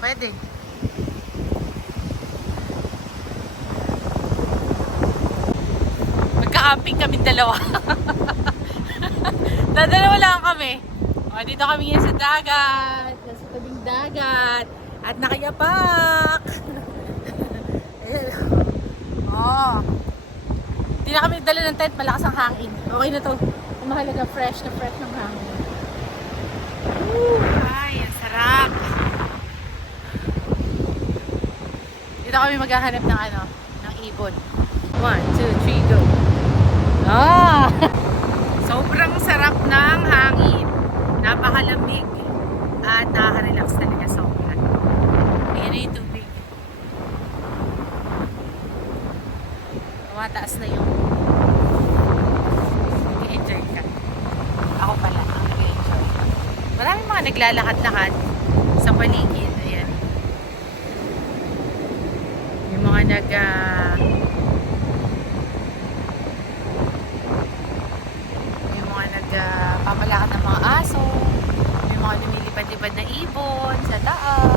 Pwede. Magka-camping kami dalawa. Dadalawa lang kami. O, dito kami ngayon sa dagat. Sa tabing dagat. At nakayapak. Ayan. Oh. Hindi na kami dala ng tent. Malakas ang hangin. Okay na to. Mahalaga fresh na fresh ng hangin. Ay, ang sarap. Dito kami maghahanap ng ano, ng ibon. 1, 2, 3, go. Ah! Sobrang sarap ng hangin. Napakalamig. At nakaka-relax talaga sobra. Ayan na yung tubig. Tumataas na yung nag-enjoy ka. Ako pala, ang nag-enjoy. Maraming mga naglalakad-lakad sa paligid. Ayan. Yung mga nagpapalakad ng mga aso. May mga lumilipad-lipad na ibon sa taas.